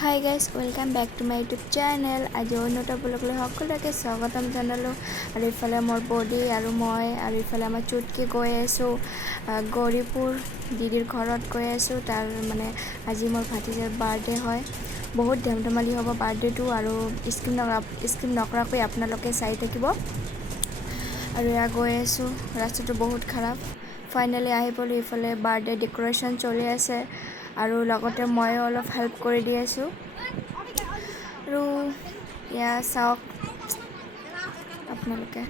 High guys, welcome back to my YouTube channel. আজি অন্যটা ব্লগলৈ সকলোকে স্বাগতম জনালোঁ। আৰু ইফালে মোৰ বডি আৰু মই আৰু ইফালে আমাৰ চুটকি গৈ আছোঁ গৌৰীপুৰ দিদিৰ ঘৰত গৈ আছোঁ। তাৰ মানে আজি মোৰ ভাতিজাৰ বাৰ্থডে হয়। বহুত ধেমধেমালি হ'ব বাৰ্থডেটো, আৰু স্কিপ নকৰাকৈ আপোনালোকে চাই থাকিব। আৰু এয়া গৈ আছোঁ, ৰাস্তাটো বহুত খাৰাপ। ফাইনেলি আহি পালোঁ। ইফালে বাৰ্থডে ডেক'ৰেশ্যন চলি আছে আৰু লগতে ময়ো অলপ হেল্প কৰি দি আছোঁ। আৰু এয়া চাওক আপোনালোকে।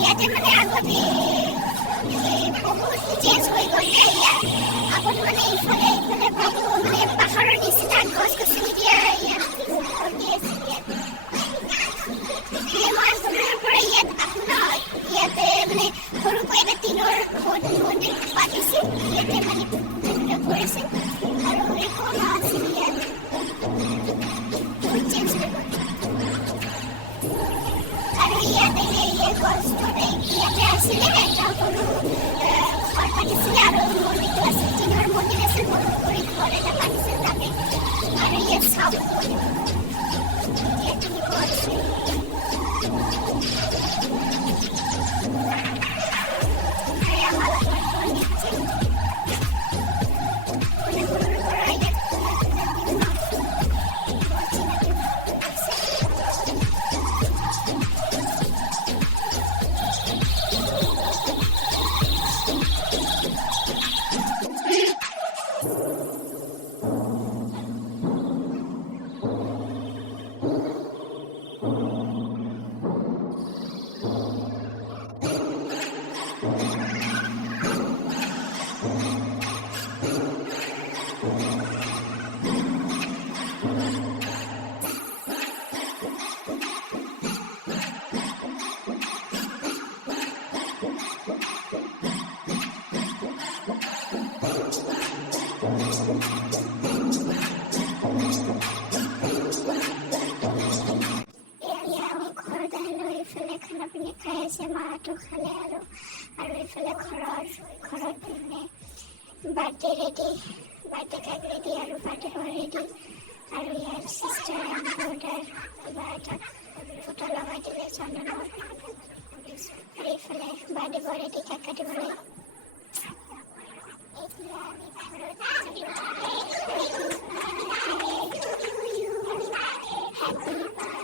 ইয়াতে মানে আগতে চেঞ্জ হৈ গ'ল যে আগত মানে ইফালে মানে পাহাৰৰ নিচিনা গছ গছনি দিয়া ইয়াতে মানে সৰুকৈ এটা টিনৰ মন্দিৰ পাতিছিল। ইয়াতে মানে কৰিছিল আৰু এখন আছিল ইয়াতে চেঞ্জ হৈ গ'ল। আৰু ইয়াতে গছটোতে ইয়াতে আছিলে এটা সৰু ঘৰ পাতিছিলে আৰু মন্দিৰটো আছিল, টিনৰ মন্দিৰ আছিল, সৰু কৰি ঘৰ এটা পাতিছিল তাতে। আৰু ইয়াত চাব ইয়াতে ঘৰ আছিল। খাই আছে, মাটো খালে আৰু এইফালে ঘৰত মানে birthday ready, birthday cake ready আৰু বাৰ্থডে হোৱা ৰেডি। আৰু ইয়াৰ চিষ্টাৰ ব্ৰদাৰ কিবা এটা ফটো লগাই দিলে চন্দনৰ। আৰু এইফালে বাৰ্থডে হোৱা ৰেডি, কেক কাটিবলৈ। Happy birthday.